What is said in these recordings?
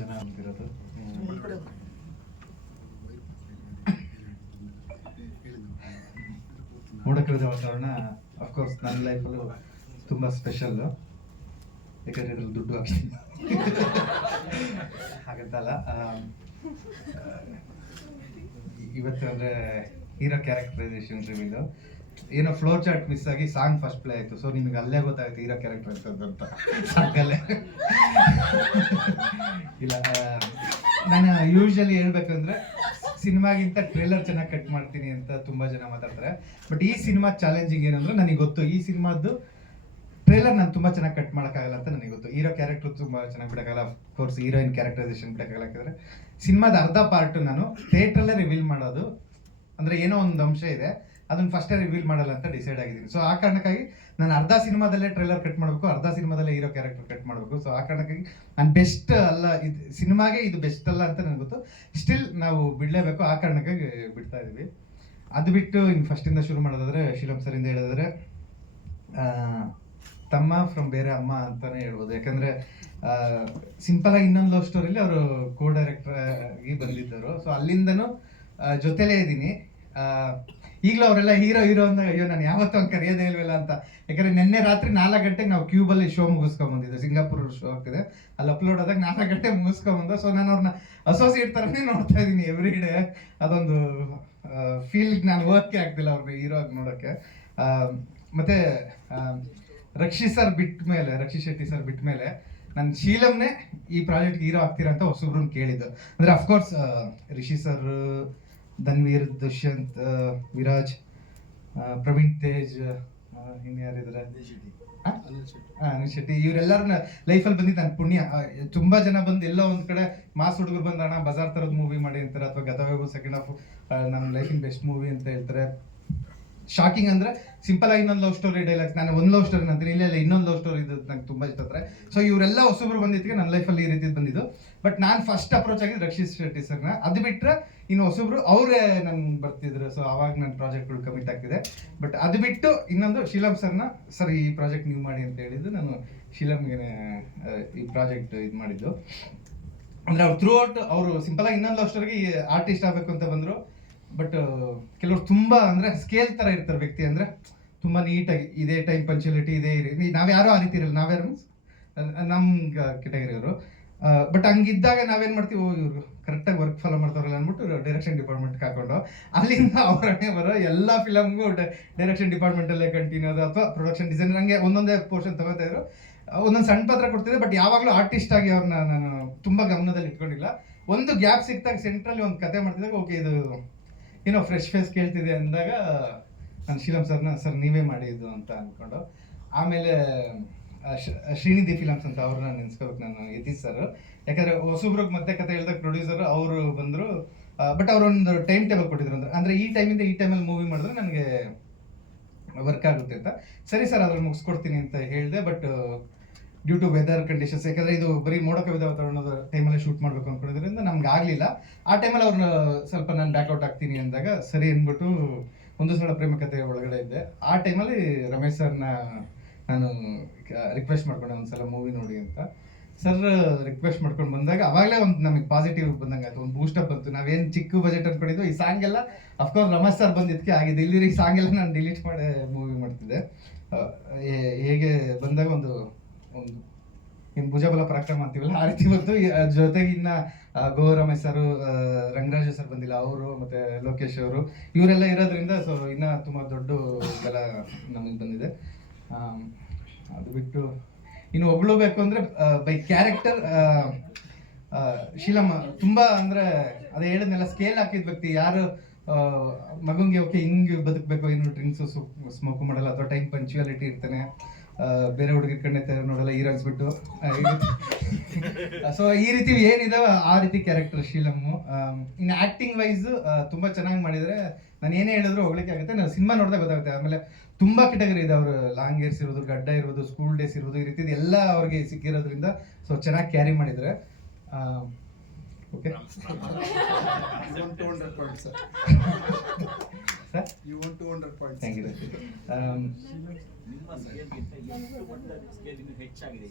ಜನ ಅಂತಿರೋದು. ಮೋಡಕವಿದ ವಾತಾವರಣ ಅಫ್ಕೋರ್ಸ್ ನನ್ನ ಲೈಫಲ್ಲೂ ತುಂಬ ಸ್ಪೆಷಲ್ಲು, ಯಾಕಂದರೆ ಇದ್ರಲ್ಲಿ ದುಡ್ಡು ಹಾಕ್ತೀನಿ ಹಾಗಂತಲ್ಲ. ಇವತ್ತು ಅಂದರೆ ಹೀರೋ ಕ್ಯಾರೆಕ್ಟರೈಸೇಷನ್ ರಿವೀಲು ಏನೋ ಫ್ಲೋ ಚಾರ್ಟ್ ಮಿಸ್ ಆಗಿ ಸಾಂಗ್ ಫಸ್ಟ್ ಪ್ಲೇ ಆಯಿತು. ಸೊ ನಿಮಗೆ ಅಲ್ಲೇ ಗೊತ್ತಾಗುತ್ತೆ ಹೀರೋ ಕ್ಯಾರೆಕ್ಟರ್ ಅಂತಂತ ಸಾಂಗಲ್ಲೇ. ಇಲ್ಲ, ನಾನು ಯೂಶ್ವಲಿ ಹೇಳ್ಬೇಕಂದ್ರೆ ಸಿನಿಮಾಗಿಂತ ಟ್ರೇಲರ್ ಚೆನ್ನಾಗಿ ಕಟ್ ಮಾಡ್ತೀನಿ ಅಂತ ತುಂಬ ಜನ ಮಾತಾಡ್ತಾರೆ. ಬಟ್ ಈ ಸಿನಿಮಾ ಚಾಲೆಂಜಿಂಗ್ ಏನಂದ್ರೆ ನನಗೆ ಗೊತ್ತು ಈ ಸಿನಿಮಾದ್ದು ಟ್ರೇಲರ್ ನಾನು ತುಂಬ ಚೆನ್ನಾಗಿ ಕಟ್ ಮಾಡೋಕ್ಕಾಗಲ್ಲ ಅಂತ ನನಗೆ ಗೊತ್ತು. ಹೀರೋ ಕ್ಯಾರೆಕ್ಟರ್ ತುಂಬ ಚೆನ್ನಾಗಿ ಬಿಡೋಕ್ಕಾಗಲ್ಲ, ಅಫ್ಕೋರ್ಸ್ ಹೀರೋಯಿನ್ ಕ್ಯಾರೆಕ್ಟರೈಸೇಷನ್ ಬಿಡೋಕ್ಕಾಗಲ್ಲ. ಯಾಕಂದರೆ ಸಿನಿಮಾದ ಅರ್ಧ ಪಾರ್ಟು ನಾನು ಥಿಯೇಟ್ರಲ್ಲೇ ರಿವೀಲ್ ಮಾಡೋದು, ಅಂದರೆ ಏನೋ ಒಂದು ಅಂಶ ಇದೆ ಅದನ್ನು ಫಸ್ಟೇ ರಿವೀಲ್ ಮಾಡಲ್ಲ ಅಂತ ಡಿಸೈಡ್ ಆಗಿದ್ದೀನಿ. ಸೊ ಆ ಕಾರಣಕ್ಕಾಗಿ ನಾನು ಅರ್ಧ ಸಿನಿಮಾದಲ್ಲೇ ಟ್ರೇಲರ್ ಕಟ್ ಮಾಡಬೇಕು, ಅರ್ಧ ಸಿನಿಮಾದಲ್ಲೇ ಹೀರೋ ಕ್ಯಾರೆಕ್ಟರ್ ಕಟ್ ಮಾಡಬೇಕು. ಸೊ ಆ ಕಾರಣಕ್ಕಾಗಿ ನಾನು ಬೆಸ್ಟ್ ಅಲ್ಲ, ಇದು ಸಿನಿಮಾಗೆ ಇದು ಬೆಸ್ಟ್ ಅಲ್ಲ ಅಂತ ನನಗೆ ಗೊತ್ತು. ಸ್ಟಿಲ್ ನಾವು ಬಿಡಲೇಬೇಕು, ಆ ಕಾರಣಕ್ಕಾಗಿ ಬಿಡ್ತಾ ಇದ್ದೀವಿ. ಅದು ಬಿಟ್ಟು ಇನ್ನು ಫಸ್ಟಿಂದ ಶುರು ಮಾಡೋದಾದರೆ ಶೀಲಂ ಸರಿಂದ ಹೇಳಿದ್ರೆ ತಮ್ಮ ಫ್ರಮ್ ಬೇರೆ ಅಮ್ಮ ಅಂತಾನೆ ಹೇಳ್ಬೋದು. ಯಾಕಂದರೆ ಸಿಂಪಲಾಗಿ ಇನ್ನೊಂದು ಲವ್ ಸ್ಟೋರಿಲಿ ಅವರು ಕೋ ಡೈರೆಕ್ಟರ್ ಆಗಿ ಬಂದಿದ್ದರು. ಸೊ ಅಲ್ಲಿಂದನೂ ಜೊತೆಲೇ ಇದ್ದೀನಿ. ಈಗಲೂ ಅವರೆಲ್ಲ ಹೀರೋ ಹೀರೋ ಅಂದಾಗ ಅಯ್ಯೋ ನಾನು ಯಾವತ್ತೂ ಹಂಗೆ ಕರೆಯೋದೇ ಇಲ್ವಲ್ಲ ಅಂತ. ಯಾಕಂದರೆ ನಿನ್ನೆ ರಾತ್ರಿ 4 ಗಂಟೆಗೆ ನಾವು ಕ್ಯೂಬಲ್ಲಿ ಶೋ ಮುಗಿಸ್ಕೊಂಬಂದಿದ್ದೆ, ಸಿಂಗಾಪುರ್ ಶೋ ಆಗ್ತಿದೆ, ಅಲ್ಲಿ ಅಪ್ಲೋಡ್ ಆದಾಗ 4 ಗಂಟೆ ಮುಗಿಸ್ಕೊಂಬಂದು. ಸೊ ನಾನು ಅವ್ರನ್ನ ಅಸೋಸಿಯೇಟ್ ಥರನೇ ನೋಡ್ತಾ ಇದ್ದೀನಿ ಎವ್ರಿ ಡೇ. ಅದೊಂದು ಫೀಲ್ಗೆ ನಾನು ವರ್ಕೇ ಆಗ್ತಿಲ್ಲ ಅವ್ರನ್ನ ಹೀರೋ ಆಗಿ ನೋಡೋಕ್ಕೆ. ಮತ್ತು ರಕ್ಷಿ ಶೆಟ್ಟಿ ಸರ್ ಬಿಟ್ಟ ಮೇಲೆ ನಾನು ಶೀಲಂನೇ ಈ ಪ್ರಾಜೆಕ್ಟ್ಗೆ ಹೀರೋ ಆಗ್ತೀರಾ ಅಂತ ಹೊಸಬ್ರನ್ನ ಕೇಳಿದ್ದು. ಅಂದರೆ ಅಫ್ಕೋರ್ಸ್ ರಿಷಿ ಸರ್, ಧನ್ವೀರ್, ದುಷ್ಯಂತ್, ವಿರಾಜ್, ಪ್ರವೀಣ್ ತೇಜ್, ಇನ್ನು ಯಾರಿದ್ದಾರೆ, ಅನಿಲ್ ಶೆಟ್ಟಿ, ಇವರೆಲ್ಲರನ್ನ ಲೈಫಲ್ಲಿ ಬಂದಿದ್ದು ನನ್ನ ಪುಣ್ಯ. ತುಂಬ ಜನ ಬಂದು ಎಲ್ಲೋ ಒಂದು ಕಡೆ ಮಾಸ್ ಹುಡುಗರು ಬಂದು ಅಣ್ಣ ಬಜಾರ್ ಥರದ ಮೂವಿ ಮಾಡಿ ಅಂತಾರೆ, ಅಥವಾ ಗತವೇಗು ಸೆಕೆಂಡ್ ಹಾಫ್ ನಮ್ಮ ಲೈಫಿನ ಬೆಸ್ಟ್ ಮೂವಿ ಅಂತ ಹೇಳ್ತಾರೆ. ಶಾಕಿಂಗ್ ಅಂದರೆ ಸಿಂಪಲ್ ಆಗಿ ಇನ್ನೊಂದು ಲವ್ ಸ್ಟೋರಿ ಡೈಲಾಗ್ಸ್, ನಾನು ಒಂದು ಲವ್ ಸ್ಟೋರಿ ಅಂತೀನಿ, ಇಲ್ಲ ಇನ್ನೊಂದು ಲವ್ ಸ್ಟೋರಿ ಇದು ನಂಗೆ ತುಂಬ ಇಷ್ಟ ಆಗ್ತಾರೆ. ಸೊ ಇವರೆಲ್ಲ ಹೊಸಬ್ರು ಬಂದಿದ್ದಕ್ಕೆ ನನ್ನ ಲೈಫಲ್ಲಿ ಈ ರೀತಿ ಬಂದಿದ್ದು. ಬಟ್ ನಾನು ಫಸ್ಟ್ ಅಪ್ರೋಚ್ ಆಗಿದ್ದು ರಕ್ಷಿತ್ ಶೆಟ್ಟಿ ಸರ್ನ. ಅದು ಬಿಟ್ಟರೆ ಇನ್ನು ಹೊಸಬ್ರು ಅವರೇ ನನ್ಗೆ ಬರ್ತಿದ್ರು. ಸೊ ಅವಾಗ ನನ್ನ ಪ್ರಾಜೆಕ್ಟ್ಗಳು ಕಮಿಟ್ ಆಗ್ತಿದೆ. ಬಟ್ ಅದು ಬಿಟ್ಟು ಇನ್ನೊಂದು ಶೀಲಂ ಸರ್ನ, ಸರ್ ಈ ಪ್ರಾಜೆಕ್ಟ್ ನೀವು ಮಾಡಿ ಅಂತ ಹೇಳಿದ್ದು, ನಾನು ಶೀಲಂಗೆ ಈ ಪ್ರಾಜೆಕ್ಟ್ ಇದು ಮಾಡಿದ್ದು. ಅಂದರೆ ಅವ್ರು ಥ್ರೂ ಔಟ್ ಅವರು ಸಿಂಪಲಾಗಿ ಇನ್ನೊಂದು ಲವ್ ಸ್ಟೋರಿಗೆ ಆರ್ಟಿಸ್ಟ್ ಆಗಬೇಕು ಅಂತ ಬಂದರು. ಬಟ್ ಕೆಲವರು ತುಂಬ ಅಂದರೆ ಸ್ಕೇಲ್ ಥರ ಇರ್ತಾರೆ ವ್ಯಕ್ತಿ, ಅಂದರೆ ತುಂಬ ನೀಟಾಗಿ ಇದೇ ಟೈಮ್ ಪಂಚುಯಾಲಿಟಿ ಇದೇ ಇರಿ. ನಾವ್ಯಾರೋ ಆ ರೀತಿ ಇರಲ್ಲ, ನಾವ್ಯಾರು ಮೀನ್ಸ್ ನಮ್ಮ ಕೆಟಗರಿಯವರು. ಬಟ್ ಹಂಗಿದ್ದಾಗ ನಾವೇನು ಮಾಡ್ತೀವಿ, ಇವರು ಕರೆಕ್ಟಾಗಿ ವರ್ಕ್ ಫಾಲೋ ಮಾಡ್ತಾರಲ್ಲ ಅಂದ್ಬಿಟ್ಟು ಡೈರೆಕ್ಷನ್ ಡಿಪಾರ್ಟ್ಮೆಂಟ್ಗೆ ಹಾಕೊಂಡು ಅಲ್ಲಿಂದ ಅವರನ್ನೇ ಬರೋ ಎಲ್ಲ ಫಿಲಮ್ಗೂ ಡೈರೆಕ್ಷನ್ ಡಿಪಾರ್ಟ್ಮೆಂಟಲ್ಲೇ ಕಂಟಿನ್ಯೂ ಅದು, ಅಥವಾ ಪ್ರೊಡಕ್ಷನ್ ಡಿಸೈನರ್, ಹಂಗೆ ಒಂದೊಂದೇ ಪೋರ್ಷನ್ ತಗೋತಾ ಇದ್ರು. ಒಂದೊಂದು ಸಣ್ಣ ಪಾತ್ರ ಕೊಡ್ತಿದ್ದೆ. ಬಟ್ ಯಾವಾಗಲೂ ಆರ್ಟಿಸ್ಟ್ ಆಗಿ ಅವ್ರನ್ನ ನಾನು ತುಂಬ ಗಮನದಲ್ಲಿ ಇಟ್ಕೊಂಡಿಲ್ಲ. ಒಂದು ಗ್ಯಾಪ್ ಸಿಕ್ತಾಗ ಸೆಂಟ್ರಲ್ಲಿ ಒಂದು ಕತೆ ಮಾಡ್ತಿದ್ದಾಗ ಓಕೆ ಇದು ಏನೋ ಫ್ರೆಶ್ ಫೇಸ್ ಕೇಳ್ತಿದೆ ಅಂದಾಗ ನಾನು ಶೀಲಂ ಸರ್ನ ಸರ್ ನೀವೇ ಮಾಡಿದ್ದು ಅಂತ ಅಂದ್ಕೊಂಡು, ಆಮೇಲೆ ಶ್ರೀನಿಧಿ ಫಿಲಮ್ಸ್ ಅಂತ ಅವ್ರನ್ನ ನೆನೆಸ್ಕೋಬೇಕು ನಾನು, ಯತೀಶ್ ಸರ್. ಯಾಕಂದರೆ ಹೊಸಬ್ರಿಗೆ ಮತ್ತೆ ಕತೆ ಹೇಳಿದಾಗ ಪ್ರೊಡ್ಯೂಸರ್ ಅವರು ಬಂದರು. ಬಟ್ ಅವರೊಂದು ಟೈಮ್ ಟೇಬಲ್ ಕೊಟ್ಟಿದ್ರು, ಅಂದರೆ ಈ ಟೈಮಿಂದ ಈ ಟೈಮಲ್ಲಿ ಮೂವಿ ಮಾಡಿದ್ರೆ ನನಗೆ ವರ್ಕ್ ಆಗುತ್ತೆ ಅಂತ. ಸರಿ ಸರ್ ಅದ್ರಲ್ಲಿ ಮುಗಿಸ್ಕೊಡ್ತೀನಿ ಅಂತ ಹೇಳಿದೆ. But due to weather conditions, ಯಾಕಂದರೆ ಇದು ಬರೀ ಮೋಡ ಕವಿದ ವಾತಾವರಣದ ಟೈಮಲ್ಲಿ ಶೂಟ್ ಮಾಡಬೇಕು ಅಂದ್ಕೊಂಡಿದ್ರಿಂದ ನಮ್ಗೆ ಆಗಲಿಲ್ಲ. ಆ ಟೈಮಲ್ಲಿ ಅವ್ರನ್ನ ಸ್ವಲ್ಪ ನಾನು ಬ್ಯಾಕ್ಔಟ್ ಆಗ್ತೀನಿ ಅಂದಾಗ ಸರಿ ಅಂದ್ಬಿಟ್ಟು ಒಂದು ಸಲ ಪ್ರೇಮ ಕಥೆ ಒಳಗಡೆ ಇದ್ದೆ. ಆ ಟೈಮಲ್ಲಿ ರಮೇಶ್ ಸರ್ನ ನಾನು ರಿಕ್ವೆಸ್ಟ್ ಮಾಡ್ಕೊಂಡೆ ಒಂದು ಸಲ ಮೂವಿ ನೋಡಿ ಅಂತ. ಸರ್ ರಿಕ್ವೆಸ್ಟ್ ಮಾಡ್ಕೊಂಡು ಬಂದಾಗ ಅವಾಗಲೇ ಒಂದು ನಮಗೆ ಪಾಸಿಟಿವ್ ಬಂದಂಗೆ ಆಯಿತು, ಒಂದು ಬೂಸ್ಟಪ್ ಬಂತು. ನಾವೇನು ಚಿಕ್ಕ ಬಜೆಟ್ ಅಂದ್ಕೊಂಡಿದ್ದು, ಈ ಸಾಂಗ್ ಎಲ್ಲ ಅಫ್ಕೋರ್ಸ್ ರಮೇಶ್ ಸರ್ ಬಂದಿದ್ದಕ್ಕೆ ಆಗಿದೆ. ಇಲ್ಲಿ ಈ ಸಾಂಗ್ ಎಲ್ಲ ನಾನು ಡಿಲೀಟ್ ಮಾಡಿ ಮೂವಿ ಮಾಡ್ತಿದ್ದೆ. ಹೇಗೆ ಬಂದಾಗ ಒಂದು ಇನ್ನು ಭುಜಬಲ ಪರಾಕ್ರಮ ಅಂತೀವಲ್ಲ ಆ ರೀತಿ ಬಂತು. ಜೊತೆಗೆ ಇನ್ನು ಗೋ ರಮೇಶ್ ಸರ್, ರಂಗರಾಜು ಸರ್ ಬಂದಿಲ್ಲ, ಅವರು ಮತ್ತು ಲೋಕೇಶ್ ಅವರು, ಇವರೆಲ್ಲ ಇರೋದ್ರಿಂದ ಸೊ ಇನ್ನೂ ತುಂಬ ದೊಡ್ಡ ಬಲ ನಮಗೆ ಬಂದಿದೆ. ಅದು ಬಿಟ್ಟು ಇನ್ನು ಹೊಗಳಬೇಕು ಅಂದರೆ ಬೈ ಕ್ಯಾರೆಕ್ಟರ್ ಶೀಲಂ ತುಂಬ ಅಂದರೆ ಅದೇ ಹೇಳಿದ್ನೆಲ್ಲ ಸ್ಕೇಲ್ ಹಾಕಿದ ವ್ಯಕ್ತಿ. ಯಾರು ಮಗುಂಗೆ ಓಕೆ ಹಿಂಗೆ ಬದುಕಬೇಕು, ಇನ್ನು ಡ್ರಿಂಕ್ಸು ಸ್ಮೋಕು ಮಾಡಲ್ಲ, ಅಥವಾ ಟೈಮ್ ಪಂಚುಯಾಲಿಟಿ ಇರ್ತಾನೆ, ಬೇರೆ ಹುಡುಗಿ ಕಣ್ಣೆ ನೋಡಲ್ಲ, ಹೀರೋಯಿನ್ಸ್ ಬಿಟ್ಟು ಸೊ ಈ ರೀತಿ ಏನಿದಾವೆ ಆ ರೀತಿ ಕ್ಯಾರೆಕ್ಟರ್ ಶೀಲಮ್ಮು. ಇನ್ನು ಆ್ಯಕ್ಟಿಂಗ್ ವೈಸ್ ತುಂಬ ಚೆನ್ನಾಗಿ ಮಾಡಿದರೆ ನಾನು ಏನೇ ಹೇಳಿದ್ರು ಹೊಗಳಿಕೆ ಆಗುತ್ತೆ. ನಾನು ಸಿನಿಮಾ ನೋಡಿದಾಗ ಗೊತ್ತಾಗುತ್ತೆ. ಆಮೇಲೆ ತುಂಬ ಕೆಟಗರಿ ಇದೆ, ಅವರು ಲಾಂಗ್ ಹೇರ್ಸ್ ಇರೋದು, ಗಡ್ಡ ಇರೋದು, ಸ್ಕೂಲ್ ಡೇಸ್ ಇರೋದು, ಈ ರೀತಿ ಎಲ್ಲ ಅವ್ರಿಗೆ ಸಿಕ್ಕಿರೋದ್ರಿಂದ ಸೊ ಚೆನ್ನಾಗಿ ಕ್ಯಾರಿ ಮಾಡಿದರೆ. Okay sir, you want 200 points. Thank you. ನಿಮ್ಮ ಸ್ಕೇಲ್ಗಿಂತ ಎಷ್ಟು ಮಟ್ಟದ ಸ್ಕೇಲ್ ಹೆಚ್ಚಾಗಿದೆ?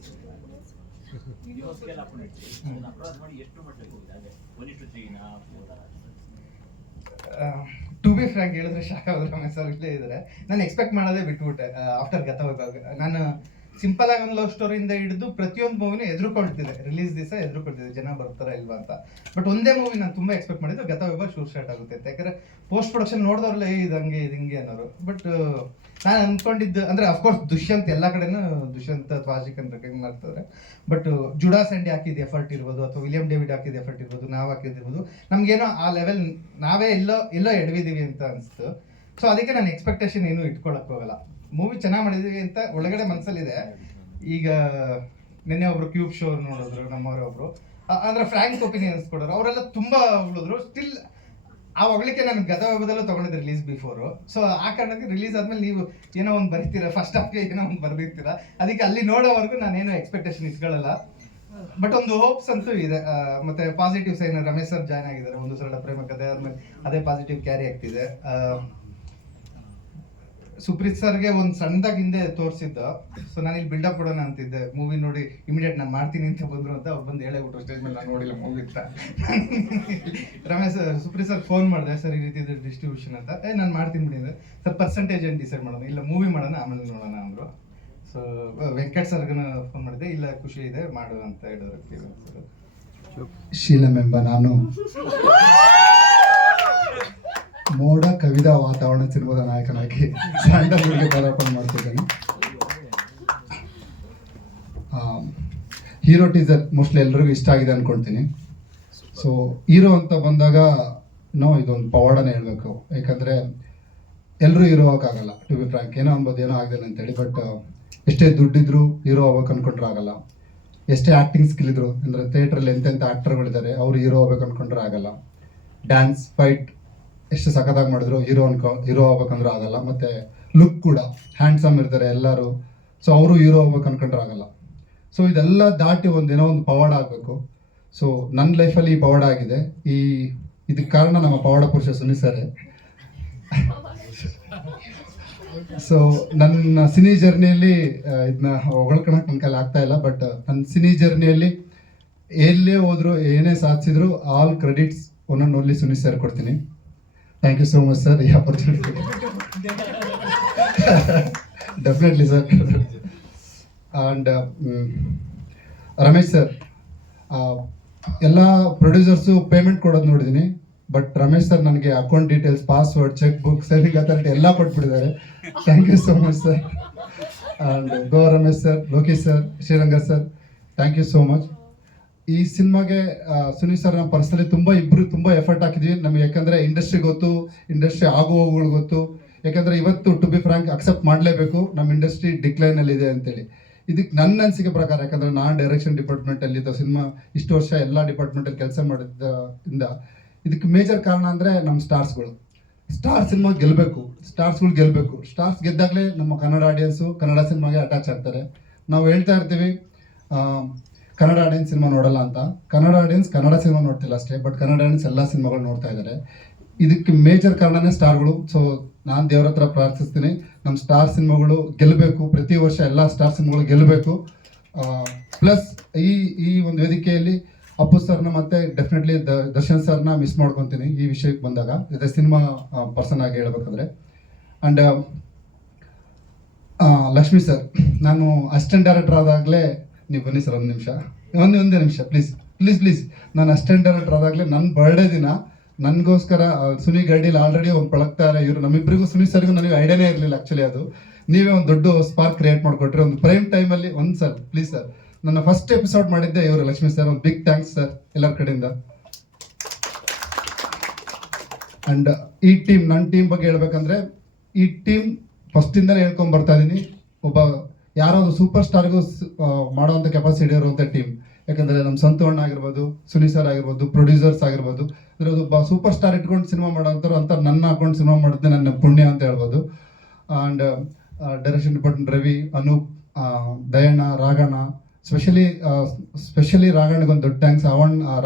ಟು ಬಿ ಫ್ರ್ಯಾಂಕ್ ಹೇಳಿದ್ರೆ ಶಾಕ್ ಆಗೋದು ರಮೇಶ್ ಸರ್ ಇಲ್ಲೇ ಇದ್ದಾರೆ. ನಾನು ಎಕ್ಸ್ಪೆಕ್ಟ್ ಮಾಡೋದೇ ಬಿಟ್ಬಿಟ್ಟೆ ಆಫ್ಟರ್ ಗತವೈಭವ. ನಾನು ಸಿಂಪಲ್ ಆಗಿ ಒಂದು ಲವ್ ಸ್ಟೋರಿಯಿಂದ ಹಿಡಿದು ಪ್ರತಿಯೊಂದು ಮೂವಿನೂ ಎದುರುಕೊಳ್ತಿದೆ, ರಿಲೀಸ್ ದಿವಸ ಎದುರುಕೊಳ್ತಿದೆ ಜನ ಬರ್ತಾರ ಇಲ್ವಾ ಅಂತ. ಬಟ್ ಒಂದೇ ಮೂವಿ ನಾನು ತುಂಬಾ ಎಕ್ಸ್ಪೆಕ್ಟ್ ಮಾಡಿದ್ದು ಗತವೈಭವ ಶೂಟ್ ಸ್ಟಾರ್ಟ್ ಆಗುತ್ತೆ ಅಂತ. ಯಾಕಂದ್ರೆ ಪೋಸ್ಟ್ ಪ್ರೊಡಕ್ಷನ್ ನೋಡಿದವ್ರಲ್ಲ ಇದು ಹಂಗೆ ಇದು ಹಿಂಗೆ ಅನ್ನೋರು. ಬಟ್ ನಾನು ಅನ್ಕೊಂಡಿದ್ದು ಅಂದ್ರೆ ಅಫ್ಕೋರ್ಸ್ ದುಷ್ಯಂತ್ ಎಲ್ಲ ಕಡೆನೂ ದುಷ್ಯಂತ್ ಅಥವಾ ಆಶಿಕನ್ ರೆಕಗ್ನೈಸ್ ಮಾಡ್ತಾರೆ. ಬಟ್ ಜುಡಾ ಸಂಡಿ ಹಾಕಿದ ಎಫರ್ಟ್ ಇರ್ಬೋದು, ಅಥವಾ ವಿಲಿಯಂ ಡೇವಿಡ್ ಹಾಕಿದ ಎಫರ್ಟ್ ಇರ್ಬೋದು, ನಾವು ಹಾಕಿದಿರ್ಬೋದು, ನಮ್ಗೇನೋ ಆ ಲೆವೆಲ್ ನಾವೇ ಎಲ್ಲೋ ಎಡವಿದೀವಿ ಅಂತ ಅನಿಸ್ತು. ಸೊ ಅದಕ್ಕೆ ನಾನು ಎಕ್ಸ್ಪೆಕ್ಟೇಷನ್ ಏನು ಇಟ್ಕೊಳಕ್ ಹೋಗಲ್ಲ. ಮೂವಿ ಚೆನ್ನಾಗಿ ಮಾಡಿದೀವಿ ಅಂತ ಒಳಗಡೆ ಮನಸ್ಸಲ್ಲಿದೆ. ಈಗ ನಿನ್ನೆ ಒಬ್ರು ಕ್ಯೂಬ್ ಶೋ ನೋಡಿದ್ರು ನಮ್ಮವರೇ ಒಬ್ರು, ಅಂದ್ರೆ ಫ್ರ್ಯಾಂಕ್ ಒಪಿನಿಯನ್ಸ್ ಕೊಡೋರು, ಅವರೆಲ್ಲ ತುಂಬಾ ಹೊಗಳಿದ್ರು. ಸ್ಟಿಲ್ ಆ ಹೊಗಳಿಕೆ ನಾನು ಗತವೈಭವದಲ್ಲೂ ತಗೊಂಡಿದ್ದೆ ರಿಲೀಸ್ ಬಿಫೋರ್. ಸೊ ಆ ಕಾರಣಕ್ಕೆ ರಿಲೀಸ್ ಆದ್ಮೇಲೆ ನೀವು ಏನೋ ಒಂದು ಬರೀತೀರಾ, ಫಸ್ಟ್ ಹಾಫ್ಗೆ ಏನೋ ಒಂದು ಬರ್ದಿರ್ತೀರಾ, ಅದಕ್ಕೆ ಅಲ್ಲಿ ನೋಡೋವರೆಗೂ ನಾನೇನೋ ಎಕ್ಸ್ಪೆಕ್ಟೇಷನ್ ಇಟ್ಕೊಳ್ಳಲ್ಲ. ಬಟ್ ಒಂದು ಹೋಪ್ಸ್ ಅಂತೂ ಇದೆ. ಮತ್ತೆ positive sign, Ramesh sir join ಆಗಿದ್ದಾರೆ, ಒಂದು ಸರಳ ಪ್ರೇಮ ಕಥೆ ಆದ್ಮೇಲೆ ಅದೇ ಪಾಸಿಟಿವ್ ಕ್ಯಾರಿ ಆಗ್ತಿದೆ. ಸುಪ್ರೀತ್ ಸರ್ಗೆ ಒಂದು ಸಣ್ಣದಾಗಿ ಹಿಂದೆ ತೋರಿಸಿದ್ದ. ಸೊ ನಾನು ಇಲ್ಲಿ ಬಿಲ್ಡಪ್ ಕೊಡೋಣ ಅಂತಿದ್ದೆ, ಮೂವಿ ನೋಡಿ ಇಮಿಡಿಯೇಟ್ ನಾನು ಮಾಡ್ತೀನಿ ಅಂತ ಬಂದ್ರು ಅಂತ ಅವ್ರು ಬಂದು ಹೇಳೇಬಿಟ್ರು ಸ್ಟೇಜ್ ಮೇಲೆ, ನಾನು ನೋಡಿಲ್ಲ ಮೂವಿ ಅಂತ. ರಮೇಶ್ ಸುಪ್ರೀತ್ ಸರ್ ಫೋನ್ ಮಾಡಿದೆ, ಸರ್ ಈ ರೀತಿ ಇದೆ ಡಿಸ್ಟ್ರಿಬ್ಯೂಷನ್ ಅಂತ. ನಾನು ಮಾಡ್ತೀನಿ ಬಿಡಿ ಅಂದ್ರೆ, ಸರ್ ಪರ್ಸೆಂಟೇಜ್ ಏನು ಡಿಸೈಡ್ ಮಾಡೋಣ, ಇಲ್ಲ ಮೂವಿ ಮಾಡೋಣ ಆಮೇಲೆ ನೋಡೋಣ ಅಂದರು. ಸೊ ವೆಂಕಟ್ ಸರ್ಗನ ಫೋನ್ ಮಾಡಿದೆ, ಇಲ್ಲ ಖುಷಿ ಇದೆ ಮಾಡು ಅಂತ ಹೇಳಿದ್ರು. ಶೀಲಂ ಎಂಬ ನಾನು ಮೋಡ ಕವಿದ ವಾತಾವರಣ ಸಿನಿಮಾದ ನಾಯಕನಾಗಿ ಸ್ಯಾಂಡಲ್ವುಡ್ಗೆ ಪದಾರ್ಪಣೆ ಮಾಡ್ತಿದ್ದೇನೆ. ಹೀರೋ ಟೀಸರ್ ಮೋಸ್ಟ್ಲಿ ಎಲ್ರಿಗೂ ಇಷ್ಟ ಆಗಿದೆ ಅನ್ಕೊಳ್ತೀನಿ. ಸೊ ಹೀರೋ ಅಂತ ಬಂದಾಗ ಇದೊಂದು ಪವಾಡನೇ ಹೇಳ್ಬೇಕು. ಯಾಕಂದರೆ ಎಲ್ಲರೂ ಹೀರೋ ಆಗೋಕ್ಕಾಗಲ್ಲ, ಟು ಬಿ ಫ್ರ್ಯಾಂಕ್. ಏನೋ ಅನ್ಬೋದು ಏನೋ ಆಗಿಲ್ಲ ಅಂತೇಳಿ. ಬಟ್ ಎಷ್ಟೇ ದುಡ್ಡಿದ್ರು ಹೀರೋ ಆಗ್ಬೇಕು ಅನ್ಕೊಂಡ್ರೆ ಆಗಲ್ಲ. ಎಷ್ಟೇ ಆ್ಯಕ್ಟಿಂಗ್ ಸ್ಕಿಲ್ ಇದ್ರು, ಅಂದರೆ ಥಿಯೇಟ್ರಲ್ಲಿ ಎಂತೆಂಥ ಆ್ಯಕ್ಟರ್ಗಳಿದ್ದಾರೆ, ಅವ್ರು ಹೀರೋ ಆಗ್ಬೇಕು ಅನ್ಕೊಂಡ್ರೆ ಆಗಲ್ಲ. ಡ್ಯಾನ್ಸ್ ಫೈಟ್ ಎಷ್ಟು ಸಖತ್ತಾಗಿ ಮಾಡಿದ್ರು ಹೀರೋ ಆಗ್ಬೇಕಂದ್ರೆ ಆಗಲ್ಲ. ಮತ್ತು ಲುಕ್ ಕೂಡ ಹ್ಯಾಂಡ್ಸಮ್ ಇರ್ತಾರೆ ಎಲ್ಲರೂ, ಸೊ ಅವರು ಹೀರೋ ಆಗ್ಬೇಕು ಅನ್ಕೊಂಡ್ರೆ ಆಗಲ್ಲ. ಸೊ ಇದೆಲ್ಲ ದಾಟಿ ಏನೋ ಒಂದು ಪವಾಡ ಆಗಬೇಕು. ಸೊ ನನ್ನ ಲೈಫಲ್ಲಿ ಈ ಪವಾಡ ಆಗಿದೆ. ಇದಕ್ಕೆ ಕಾರಣ ನಮ್ಮ ಪವಾಡ ಪುರುಷ ಸುನಿ ಸರ್. ಸೊ ನನ್ನ ಸಿನಿ ಜರ್ನಿಯಲ್ಲಿ ಇದನ್ನ ಹೊಗಳ್ಕೊಳಕ್ಕೆ ನನ್ನ ಕೈಲಿ ಆಗ್ತಾ ಇಲ್ಲ. ಬಟ್ ನನ್ನ ಸಿನಿ ಜರ್ನಿಯಲ್ಲಿ ಎಲ್ಲೇ ಹೋದ್ರು ಏನೇ ಸಾಧಿಸಿದ್ರು all credits only Suni sir ಕೊಡ್ತೀನಿ. Thank you so much sir ಈ opportunity. Definitely sir. And Ramesh sir, ಎಲ್ಲ ಪ್ರೊಡ್ಯೂಸರ್ಸು ಪೇಮೆಂಟ್ ಕೊಡೋದು ನೋಡಿದ್ದೀನಿ. ಬಟ್ ರಮೇಶ್ ಸರ್ ನನಗೆ account details, password, cheque book, saving authority ಎಲ್ಲ ಕೊಟ್ಬಿಟ್ಟಿದ್ದಾರೆ. Thank you so much sir. And go Ramesh sir, Lokesh sir, Sriranga sir, thank you so much. ಈ ಸಿನಿಮಾಗೆ Suni sir ನಮ್ಮ personally ಇಬ್ಬರು ತುಂಬ ಎಫರ್ಟ್ ಹಾಕಿದ್ವಿ ನಮಗೆ. ಯಾಕಂದರೆ ಇಂಡಸ್ಟ್ರಿ ಗೊತ್ತು, ಇಂಡಸ್ಟ್ರಿ ಆಗುವವುಗಳು ಗೊತ್ತು. ಯಾಕಂದರೆ ಇವತ್ತು ಟು ಬಿ ಫ್ರ್ಯಾಂಕ್ ಅಕ್ಸೆಪ್ಟ್ ಮಾಡಲೇಬೇಕು, ನಮ್ಮ ಇಂಡಸ್ಟ್ರಿ ಡಿಕ್ಲೈನಲ್ಲಿದೆ ಅಂತೇಳಿ. ಇದಕ್ಕೆ ನನ್ನ ಅನಿಸಿಕೆ ಪ್ರಕಾರ, ಯಾಕಂದರೆ ನಾನು ಡೈರೆಕ್ಷನ್ ಡಿಪಾರ್ಟ್ಮೆಂಟಲ್ಲಿದ್ದ, ಸಿನಿಮಾ ಇಷ್ಟು ವರ್ಷ ಎಲ್ಲ ಡಿಪಾರ್ಟ್ಮೆಂಟಲ್ಲಿ ಕೆಲಸ ಮಾಡಿದ್ದರಿಂದ, ಇದಕ್ಕೆ ಮೇಜರ್ ಕಾರಣ ಅಂದರೆ ನಮ್ಮ ಸ್ಟಾರ್ ಸಿನಿಮಾ ಗೆಲ್ಲಬೇಕು, ಸ್ಟಾರ್ಸ್ಗಳು ಗೆಲ್ಲಬೇಕು. ಸ್ಟಾರ್ಸ್ ಗೆದ್ದಾಗಲೇ ನಮ್ಮ ಕನ್ನಡ ಆಡಿಯನ್ಸು ಕನ್ನಡ ಸಿನಿಮಾಗೆ ಅಟ್ಯಾಚ್ ಆಗ್ತಾರೆ. ನಾವು ಹೇಳ್ತಾ ಇರ್ತೀವಿ ಕನ್ನಡ ಆಡಿಯನ್ಸ್ ಸಿನಿಮಾ ನೋಡಲ್ಲ ಅಂತ. ಕನ್ನಡ ಆಡಿಯನ್ಸ್ ಕನ್ನಡ ಸಿನಿಮಾ ನೋಡ್ತಿಲ್ಲ ಅಷ್ಟೇ, ಬಟ್ ಕನ್ನಡ ಆಡಿಯನ್ಸ್ ಎಲ್ಲ ಸಿನಿಮಾಗಳು ನೋಡ್ತಾ ಇದ್ದಾರೆ. ಇದಕ್ಕೆ ಮೇಜರ್ ಕಾರಣನೇ ಸ್ಟಾರ್ಗಳು. ಸೊ ನಾನು ದೇವ್ರ ಹತ್ರ ಪ್ರಾರ್ಥಿಸ್ತೀನಿ, ನಮ್ಮ ಸ್ಟಾರ್ ಸಿನಿಮಾಗಳು ಗೆಲ್ಲಬೇಕು. ಪ್ರತಿ ವರ್ಷ ಎಲ್ಲ ಸ್ಟಾರ್ ಸಿನಿಮಾಗಳು ಗೆಲ್ಲಬೇಕು. ಪ್ಲಸ್ ಈ ಒಂದು ವೇದಿಕೆಯಲ್ಲಿ ಅಪ್ಪು ಸರ್ನ ಮತ್ತೆ ಡೆಫಿನೆಟ್ಲಿ ದರ್ಶನ್ ಸರ್ನ ಮಿಸ್ ಮಾಡ್ಕೊತೀನಿ ಈ ವಿಷಯಕ್ಕೆ ಬಂದಾಗ, ಇದು ಸಿನಿಮಾ ಪರ್ಸನ್ ಆಗಿ ಹೇಳ್ಬೇಕಂದ್ರೆ. ಆ್ಯಂಡ್ ಲಕ್ಷ್ಮಿ ಸರ್, ನಾನು ಅಸಿಸ್ಟೆಂಟ್ ಡೈರೆಕ್ಟರ್ ಆದಾಗಲೇ, ನೀವು ಬನ್ನಿ ಸರ್ ಒಂದೇ ನಿಮಿಷ ಪ್ಲೀಸ್. ನಾನು ಅಸಿಸ್ಟೆಂಟ್ ಡೈರೆಕ್ಟರ್ ಆದಾಗಲೇ ನನ್ನ ಬರ್ಡೇ ದಿನ ನನಗೋಸ್ಕರ ಸುನಿ ಗೈಡಿಲಿ ಆಲ್ರೆಡಿ ಒಂದು ಪಳಗ್ತಾರೆ ಇವರು. ನಮ್ಮಿಬ್ಬರಿಗೂ ಸುನಿ ಸರ್ಗೂ ನನಗೆ ಐಡಿಯಾನೇ ಇರಲಿಲ್ಲ ಆ್ಯಕ್ಚುಲಿ. ಅದು ನೀವೇ ಒಂದು ದೊಡ್ಡ ಸ್ಪಾರ್ಕ್ ಕ್ರಿಯೇಟ್ ಮಾಡಿಕೊಟ್ರಿ ಒಂದು ಪ್ರೈಮ್ ಟೈಮಲ್ಲಿ. ಒಂದು ಸರ್ ಪ್ಲೀಸ್ ಸರ್, ನನ್ನ ಫಸ್ಟ್ ಎಪಿಸೋಡ್ ಮಾಡಿದ್ದೆ ಇವರು ಲಕ್ಷ್ಮೀ ಸರ್. ಒಂದು ಬಿಗ್ ಥ್ಯಾಂಕ್ಸ್ ಸರ್ ಎಲ್ಲರ ಕಡೆಯಿಂದ. ಆ್ಯಂಡ್ ಈ ಟೀಮ್, ನನ್ನ ಟೀಮ್ ಬಗ್ಗೆ ಹೇಳ್ಬೇಕಂದ್ರೆ, ಈ ಟೀಮ್ ಫಸ್ಟಿಂದಲೇ ಹೇಳ್ಕೊಂಡು ಬರ್ತಾ ಇದ್ದೀನಿ. ಒಬ್ಬ ಯಾರೋ ಒಂದು ಸೂಪರ್ ಸ್ಟಾರ್ಗೂ ಮಾಡೋವಂಥ ಕೆಪಾಸಿಟಿ ಇರುವಂಥ ಟೀಮ್. ಯಾಕಂದರೆ ನಮ್ಮ ಸಂತೋಷ್ ಆಗಿರ್ಬೋದು, ಸುನಿ ಸರ್ ಆಗಿರ್ಬೋದು, ಪ್ರೊಡ್ಯೂಸರ್ಸ್ ಆಗಿರ್ಬೋದು, ಅಂದರೆ ಒಬ್ಬ ಸೂಪರ್ ಸ್ಟಾರ್ ಇಟ್ಕೊಂಡು ಸಿನಿಮಾ ಮಾಡೋಂಥವ್ರು ಅಂತ ನನ್ನ ಹಾಕೊಂಡು ಸಿನಿಮಾ ಮಾಡಿದ್ದೆ ನನ್ನ ಪುಣ್ಯ ಅಂತ ಹೇಳ್ಬೋದು. And direction department Ravi, Anoop, Dayanna, Raghanna, specially ರಾಘಣ್ಣಗೊಂದು ದೊಡ್ಡ ಥ್ಯಾಂಕ್ಸ್.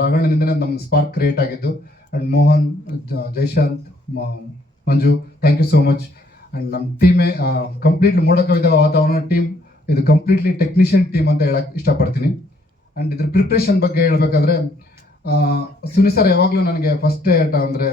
ರಾಘಣ್ಣನಿಂದನೇ ನಮ್ಮ ಸ್ಪಾರ್ಕ್ ಕ್ರಿಯೇಟ್ ಆಗಿದ್ದು. And Mohan, Jaishant, Manju, thank you so much. And ನಮ್ಮ ಟೀಮೇ ಕಂಪ್ಲೀಟ್ಲಿ ಮೋಡ ಕವಿದ ವಾತಾವರಣ ಟೀಮ್. ಇದು ಕಂಪ್ಲೀಟ್ಲಿ ಟೆಕ್ನಿಷಿಯನ್ ಟೀಮ್ ಅಂತ ಹೇಳಕ್ಕೆ ಇಷ್ಟಪಡ್ತೀನಿ. ಆ್ಯಂಡ್ ಇದ್ರ ಪ್ರಿಪ್ರೇಷನ್ ಬಗ್ಗೆ ಹೇಳ್ಬೇಕಾದ್ರೆ ಸುನಿ ಸರ್ ಯಾವಾಗಲೂ ನನಗೆ ಫಸ್ಟ್ ಅಂದರೆ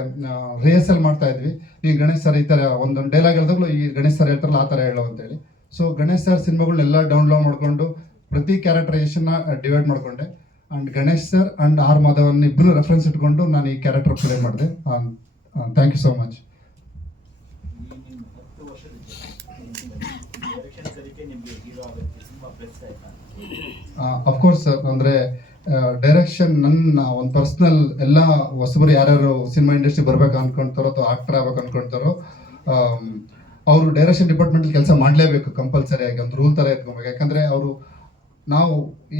ರಿಹರ್ಸಲ್ ಮಾಡ್ತಾ ಇದ್ವಿ, ಈ ಗಣೇಶ್ ಸರ್ ಈ ಥರ ಒಂದೊಂದು ಡೈಲಾಗ್ ಹೇಳಿದಾಗಲೂ ಈ ಗಣೇಶ್ ಸರ್ ಹೇಳ್ತಾರಲ್ಲ ಆ ಥರ ಹೇಳೋ ಅಂತೇಳಿ. ಸೊ ಗಣೇಶ್ ಸರ್ ಸಿನಿಮಾಗಳನ್ನೆಲ್ಲ ಡೌನ್ಲೋಡ್ ಮಾಡಿಕೊಂಡು ಪ್ರತಿ ಕ್ಯಾರೆಕ್ಟರೈಸೇಷನ್ನ ಡಿವೈಡ್ ಮಾಡಿಕೊಂಡೆ. And Ganesh sir and R Madhavan ಇಬ್ಬರು ರೆಫರೆನ್ಸ್ ಇಟ್ಕೊಂಡು ನಾನು ಈ ಕ್ಯಾರೆಕ್ಟರ್ ಪ್ಲೇ ಮಾಡಿದೆ. Thank you so much. Of course sir, ಅಂದರೆ ಡೈರೆಕ್ಷನ್ ನನ್ನ ಒಂದು ಪರ್ಸ್ನಲ್ ಎಲ್ಲ ಹೊಸಬರು ಯಾರ್ಯಾರು ಸಿನಿಮಾ ಇಂಡಸ್ಟ್ರಿ ಬರ್ಬೇಕು ಅನ್ಕೊಳ್ತಾರೋ ಅಥವಾ ಆಕ್ಟರ್ ಆಗ್ಬೇಕು ಅನ್ಕೊಳ್ತಾರೋ ಅವರು ಡೈರೆಕ್ಷನ್ ಡಿಪಾರ್ಟ್ಮೆಂಟಲ್ಲಿ ಕೆಲಸ ಮಾಡಲೇಬೇಕು ಕಂಪಲ್ಸರಿಯಾಗಿ, ಒಂದು ರೂಲ್ ಥರ ಎತ್ಕೊಬೇಕು. ಯಾಕಂದರೆ ಅವರು ನಾವು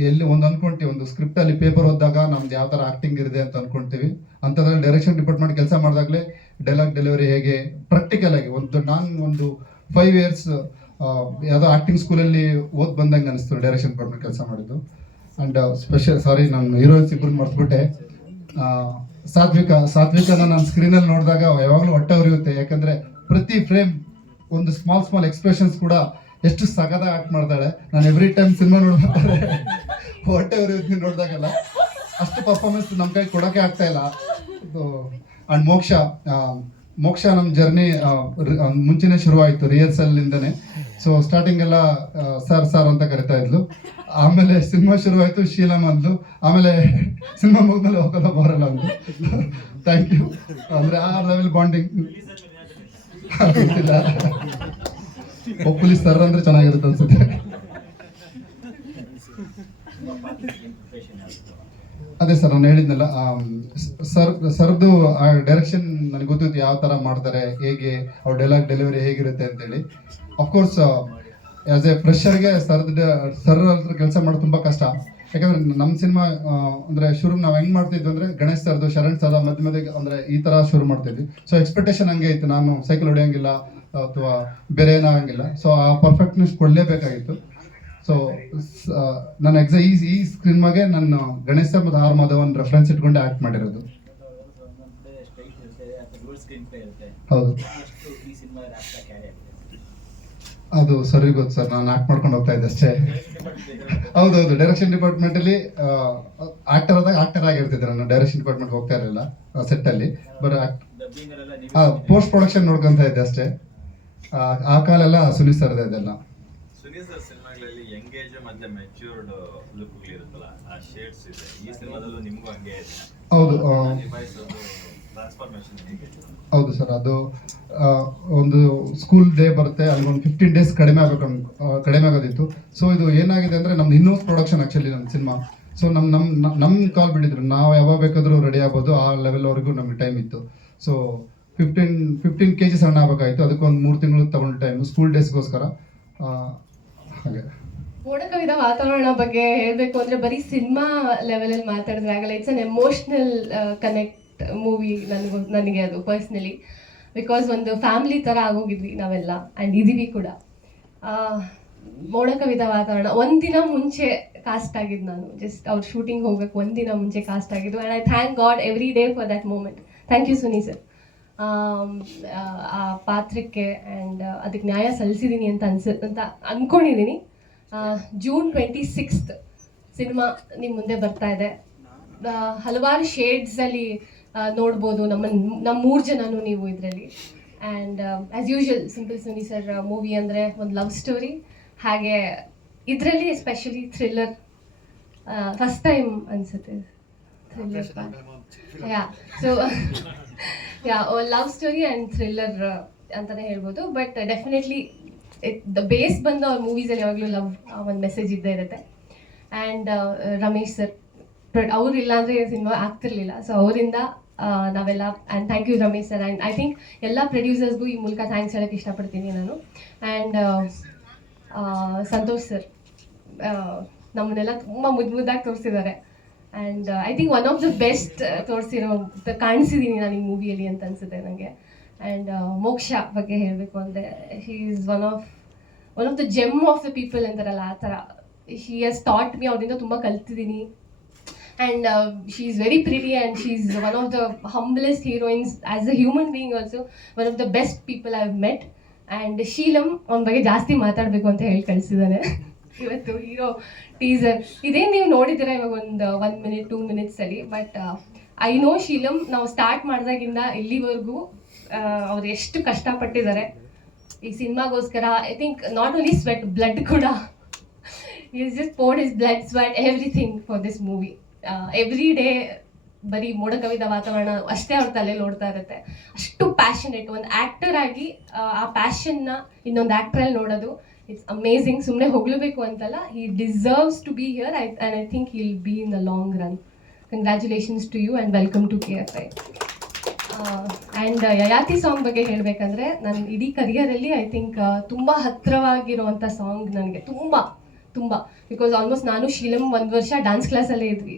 ಎಲ್ಲಿ ಒಂದು ಅನ್ಕೊಂತೀವಿ, ಒಂದು ಸ್ಕ್ರಿಪ್ಟಲ್ಲಿ ಪೇಪರ್ ಓದಿದಾಗ ನಮ್ದು ಯಾವ ಥರ ಆ್ಯಕ್ಟಿಂಗ್ ಇದೆ ಅಂತ ಅನ್ಕೊಂತೀವಿ, ಅಂಥದ್ರಲ್ಲಿ ಡೈರೆಕ್ಷನ್ ಡಿಪಾರ್ಟ್ಮೆಂಟ್ ಕೆಲಸ ಮಾಡಿದಾಗಲೇ ಡೈಲಾಗ್ ಡೆಲಿವರಿ ಹೇಗೆ ಪ್ರಾಕ್ಟಿಕಲ್ ಆಗಿ ನಾನು ಒಂದು 5 years ಯಾವುದೋ ಆ್ಯಕ್ಟಿಂಗ್ ಸ್ಕೂಲಲ್ಲಿ ಓದ್ ಬಂದಂಗೆ ಅನಿಸ್ತು ಡೈರೆಕ್ಷನ್ ಡಿಪಾರ್ಟ್ಮೆಂಟ್ ಕೆಲಸ ಮಾಡಿದ್ದು. ಆ್ಯಂಡ್ ಸ್ಪೆಷಲ್ ಸಾರಿ, ನಾನು ಹೀರೋಯಿನ್ಸ್ ಇಬ್ಬರು ಮರ್ತ್ಬಿಟ್ಟೆ. ಸಾತ್ವಿಕನ ನಾನು ಸ್ಕ್ರೀನಲ್ಲಿ ನೋಡಿದಾಗ ಯಾವಾಗಲೂ ಹೊಟ್ಟೆ ಉರಿಯುತ್ತೆ. ಯಾಕಂದರೆ ಪ್ರತಿ ಫ್ರೇಮ್ ಒಂದು ಸ್ಮಾಲ್ ಎಕ್ಸ್ಪ್ರೆಷನ್ಸ್ ಕೂಡ ಎಷ್ಟು ಸಗದ ಆಕ್ಟ್ ಮಾಡ್ತಾಳೆ. ನಾನು ಎವ್ರಿ ಟೈಮ್ ಸಿನಿಮಾ ನೋಡ್ಬೇಕಾದ್ರೆ ಹೊಟ್ಟೆ ಉರಿಯುತ್ತೆ ನೋಡಿದಾಗೆಲ್ಲ. ಅಷ್ಟು ಪರ್ಫಾರ್ಮೆನ್ಸ್ ನಮ್ಮ ಕೈ ಕೊಡೋಕ್ಕೆ ಆಗ್ತಾ ಇಲ್ಲ. ಆ್ಯಂಡ್ ಮೋಕ್ಷ ನಮ್ಮ ಜರ್ನಿ ಮುಂಚೆನೇ ಶುರುವಾಯಿತು ರಿಹರ್ಸಲ್ಲಿಂದನೇ. ಸೊ ಸ್ಟಾರ್ಟಿಂಗ್ ಎಲ್ಲ ಸರ್ ಅಂತ ಕರಿತಾ ಇದ್ಲು. ಆಮೇಲೆ ಸಿನಿಮಾ ಶುರುವಾಯಿತು, ಶೀಲಮ್ ಅಂದ್ಲು. ಆಮೇಲೆ ಸಿನಿಮಾ ಮುಗಿದ್ಮೇಲೆ ಹೋಗೋಲ್ಲ ಬರಲ್ಲ ಅಂದ್ಲು. Thank you. ಅಂದರೆ ಆ ಲೆವೆಲ್ ಬಾಂಡಿಂಗ್ ಗೊತ್ತಿಲ್ಲ. ಪೊಪ್ಪುಲಿ ಸರ್ ಅಂದರೆ ಚೆನ್ನಾಗಿರುತ್ತೆ ಅನ್ಸುತ್ತೆ. ಅದೇ ಸರ್, ನಾನು ಹೇಳಿದ್ನಲ್ಲ, ಸರ್ದು ಆ ಡೈರೆಕ್ಷನ್ ನನಗೆ ಗೊತ್ತಿತ್ತು, ಯಾವ ಥರ ಮಾಡ್ತಾರೆ, ಹೇಗೆ ಅವ್ರ ಡೈಲಾಗ್ ಡೆಲಿವರಿ ಹೇಗಿರುತ್ತೆ ಅಂತೇಳಿ. ಅಫ್ಕೋರ್ಸ್ ಆ್ಯಸ್ ಎ ಫ್ರೆಶರ್ಗೆ ಸರ್ ಹತ್ರ ಕೆಲಸ ಮಾಡೋದು ತುಂಬ ಕಷ್ಟ. ಯಾಕಂದರೆ ನಮ್ಮ ಸಿನಿಮಾ ಅಂದರೆ ಶುರು ನಾವು ಹೆಂಗೆ ಮಾಡ್ತಿದ್ವಿ ಅಂದರೆ ಗಣೇಶ್ ಸರ್ದು, ಶರಣ್ ಸರ್ ಮಧ್ಯೆ ಅಂದರೆ ಈ ಥರ ಶುರು ಮಾಡ್ತಿದ್ವಿ. ಸೊ ಎಕ್ಸ್ಪೆಕ್ಟೇಷನ್ ಹಂಗೆ ಇತ್ತು, ನಾನು ಸೈಕಲ್ ಹೊಡೆಯೋಂಗಿಲ್ಲ ಅಥವಾ ಬೇರೆ ಏನಾಗಂಗಿಲ್ಲ. ಸೊ ಆ ಪರ್ಫೆಕ್ಟ್ನೆಸ್ ಕೊಡಲೇಬೇಕಾಗಿತ್ತು. ಸೊ ನಾನು ಈ ಸಿನಿಮಾಗೆ ನಾನು ಗಣೇಶ್ ಸರ್ ಮತ್ತು ಆರ್ ಮಾಧವನ್ ರೆಫರೆನ್ಸ್ ಇಟ್ಕೊಂಡು ಆ್ಯಕ್ಟ್ ಮಾಡಿರೋದು. ಹೌದು, ಅದು ಸರಿ ಗೊತ್ತು ಸರ್, ನಾನು ಆ್ಯಕ್ಟ್ ಮಾಡ್ಕೊಂಡು ಹೋಗ್ತಾ ಇದ್ದೆ ಅಷ್ಟೇ. ಹೌದೌದು, ಡೈರೆಕ್ಷನ್ ಡಿಪಾರ್ಟ್ಮೆಂಟಲ್ಲಿ ಆಕ್ಟರ್ ಆಗಿರ್ತಿದ್ದೆ ನಾನು. ಡೈರೆಕ್ಷನ್ ಡಿಪಾರ್ಟ್ಮೆಂಟ್ ಹೋಗ್ತಾ ಇರಲಿಲ್ಲ ಸೆಟ್ಟಲ್ಲಿ, ಬಟ್ ಪೋಸ್ಟ್ ಪ್ರೊಡಕ್ಷನ್ ನೋಡ್ಕೊತಾ ಇದ್ದೆ ಅಷ್ಟೇ. ಆ ಕಾಲೆಲ್ಲ ಸುನಿ ಸರ್ದೆ ಇದೆಲ್ಲ. ಸುನಿ ಸರ್ ಸಿನಿಮಾಗಳಲ್ಲಿ ಎಂಗೇಜ್ ಮತ್ತೆ ಮೆಚ್ಯೂರ್ಡ್ ಲುಕ್ ಇರುತ್ತಲ್ಲ, ಆ ಶೇಡ್ಸ್ ಇದೆ. ಈ ಸಿನಿಮಾದಲ್ಲೂ ನಿಮಗೂ ಹಂಗೆ ಇದೆ. ಹೌದು, ಟ್ರಾನ್ಸ್ಫಾರ್ಮೇಶನ್ ಹೇಗೆ? ಹೌದು ಸರ್, ಅದು ಒಂದು ಸ್ಕೂಲ್ ಡೇ ಬರುತ್ತೆ, ಅಲ್ಲಿಗೊಂದು 15 days ಕಡಿಮೆ ಆಗೋದಿತ್ತು. ಸೊ ಇದು ಏನಾಗಿದೆ ಅಂದರೆ ನಮ್ದು ಇನ್ನೋಸ್ ಪ್ರೊಡಕ್ಷನ್ ಆ್ಯಕ್ಚುಲಿ ನಮ್ಮ ಸಿನಿಮಾ. ಸೊ ನಮ್ಮ ಕಾಲ್ ಬಿಟ್ಟಿದ್ರು, ನಾವು ಯಾವಾಗ ಬೇಕಾದರೂ ರೆಡಿ ಆಗ್ಬೋದು, ಆ ಲೆವೆಲ್ವರೆಗೂ ನಮಗೆ ಟೈಮ್ ಇತ್ತು. ಸೊ 15 kg ಸಣ್ಣ ಆಗಬೇಕಾಯಿತು. ಅದಕ್ಕೊಂದು 3 ತಿಂಗಳು ತಗೊಂಡು ಟೈಮ್ ಸ್ಕೂಲ್ ಡೇಸ್ಗೋಸ್ಕರ. ಹಾಗೆ ಮೋಡಕವಿದ ವಾತಾವರಣ ಬಗ್ಗೆ ಹೇಳಬೇಕು ಅಂದರೆ ಬರೀ ಸಿನಿಮಾ ಲೆವೆಲಲ್ಲಿ ಮಾತಾಡಿದ್ರೆ ಆಗಲ್ಲ. It's an emotional connect movie ನನಗೆ ಅದು ಪರ್ಸ್ನಲಿ. ಬಿಕಾಸ್ ಒಂದು ಫ್ಯಾಮಿಲಿ ಥರ ಆಗೋಗಿದ್ವಿ ನಾವೆಲ್ಲ, ಆ್ಯಂಡ್ ಇದೀವಿ ಕೂಡ. ಮೋಡಕವಿದ ವಾತಾವರಣ ಒಂದಿನ ಮುಂಚೆ ಕಾಸ್ಟ್ ಆಗಿದ್ದು ನಾನು. ಜಸ್ಟ್ ಅವ್ರ ಶೂಟಿಂಗ್ ಹೋಗ್ಬೇಕು ಒಂದಿನ ಮುಂಚೆ ಕಾಸ್ಟ್ ಆಗಿದ್ದು. And I thank God every day for that moment. Thank you Suni sir. ಆ ಪಾತ್ರಕ್ಕೆ ಆ್ಯಂಡ್ ಅದಕ್ಕೆ ನ್ಯಾಯ ಸಲ್ಲಿಸಿದ್ದೀನಿ ಅಂತ ಅಂದ್ಕೊಂಡಿದ್ದೀನಿ. June 26th ಸಿನಿಮಾ ನಿಮ್ಮ ಮುಂದೆ ಬರ್ತಾ ಇದೆ. ಹಲವಾರು ಶೇಡ್ಸಲ್ಲಿ ನೋಡ್ಬೋದು ನಮ್ಮ 3 ಜನನೂ ನೀವು ಇದರಲ್ಲಿ. And as usual simple Suni sir movie ಅಂದರೆ ಒಂದು ಲವ್ ಸ್ಟೋರಿ. ಹಾಗೆ ಇದರಲ್ಲಿ ಎಸ್ಪೆಷಲಿ ಥ್ರಿಲ್ಲರ್, ಫಸ್ಟ್ ಟೈಮ್ ಅನಿಸುತ್ತೆ thriller so love story and thriller ಅಂತಲೇ ಹೇಳ್ಬೋದು. ಬಟ್ ಡೆಫಿನೆಟ್ಲಿ ದ ಬೇಸ್ ಬಂದು ಅವ್ರ ಮೂವೀಸಲ್ಲಿ ಯಾವಾಗಲೂ ಲವ್ ಒಂದು ಮೆಸೇಜ್ ಇದ್ದೇ ಇರುತ್ತೆ. ಆ್ಯಂಡ್ ರಮೇಶ್ ಸರ್ ಅವ್ರು ಇಲ್ಲಾಂದರೆ ಸಿನಿಮಾ ಆಗ್ತಿರ್ಲಿಲ್ಲ. ಸೊ ಅವರಿಂದ ನಾವೆಲ್ಲ, and thank you Ramesh sir. And I think ಎಲ್ಲ ಪ್ರೊಡ್ಯೂಸರ್ಸ್ಗೂ ಈ ಮೂಲಕ ಥ್ಯಾಂಕ್ಸ್ ಹೇಳೋಕ್ಕೆ ಇಷ್ಟಪಡ್ತೀನಿ ನಾನು. ಆ್ಯಂಡ್ ಸಂತೋಷ್ ಸರ್ ನಮ್ಮನ್ನೆಲ್ಲ ತುಂಬ ಮುದ್ದಾಗಿ ತೋರಿಸಿದ್ದಾರೆ. And I think one of the best ಕಾಣಿಸಿದ್ದೀನಿ ನಾನು ಈ ಮೂವಿಯಲ್ಲಿ ಅಂತ ಅನಿಸುತ್ತೆ ನನಗೆ. ಆ್ಯಂಡ್ ಮೋಕ್ಷ ಬಗ್ಗೆ ಹೇಳಬೇಕು ಅಂದರೆ she is one of the GeM of the people ಅಂತಾರಲ್ಲ, ಆ ಥರ. ಶಿ ಹ್ಯಾಸ್ ಥಾಟ್ ಮಿ, ಅವರಿಂದ ತುಂಬ ಕಲ್ತಿದ್ದೀನಿ. And she is very pretty and she is one of the humblest heroines as a human being also. One of the best people I have met. And Sheelam ಅವನ ಬಗ್ಗೆ ಜಾಸ್ತಿ ಮಾತಾಡಬೇಕು ಅಂತ ಹೇಳಿ ಕಳಿಸಿದ್ದಾನೆ. ಇವತ್ತು ಹೀರೋ ಟೀಸರ್ ಇದೇನು ನೀವು ನೋಡಿದ್ದೀರಾ ಇವಾಗ ಒಂದು 1 ಮಿನಿಟ್ 2 ಮಿನಿಟ್ಸಲ್ಲಿ. ಬಟ್ ಐ ನೋ ಶೀಲಂ ನಾವು ಸ್ಟಾರ್ಟ್ ಮಾಡಿದಾಗಿಂದ ಇಲ್ಲಿವರೆಗೂ ಅವ್ರು ಎಷ್ಟು ಕಷ್ಟಪಟ್ಟಿದ್ದಾರೆ ಈ ಸಿನಿಮಾಗೋಸ್ಕರ. I think not only sweat, blood ಕೂಡ. Is just poured is blood, sweat, everything for this movie. Every day ಬರೀ ಮೋಡ ಕವಿದ ವಾತಾವರಣ ಅಷ್ಟೇ ಅವ್ರ ತಲೆಯಲ್ಲಿ ಓಡ್ತಾ ಇರುತ್ತೆ. ಅಷ್ಟು ಪ್ಯಾಷನೇಟ್ ಒಂದು ಆ್ಯಕ್ಟರ್ ಆಗಿ ಆ ಪ್ಯಾಷನ್ನ ಇನ್ನೊಂದು ಆ್ಯಕ್ಟ್ರಲ್ಲಿ ನೋಡೋದು ಇಟ್ಸ್ ಅಮೇಝಿಂಗ್. ಸುಮ್ಮನೆ ಹೊಗಳಬೇಕು ಅಂತಲ್ಲ, he deserves to be here. And I think he will be in the long run. Congratulations to you and welcome to KFI. And Yayati song ಬಗ್ಗೆ ಹೇಳಬೇಕಂದ್ರೆ ನನ್ನ ಇಡೀ ಕರಿಯರಲ್ಲಿ ಐ ಥಿಂಕ್ ತುಂಬ ಹತ್ತಿರವಾಗಿರುವಂಥ ಸಾಂಗ್ ನನಗೆ ತುಂಬ ತುಂಬ. ಬಿಕಾಸ್ ಆಲ್ಮೋಸ್ಟ್ ನಾನು ಶೀಲಂ 1 ವರ್ಷ ಡ್ಯಾನ್ಸ್ ಕ್ಲಾಸಲ್ಲೇ ಇದ್ವಿ.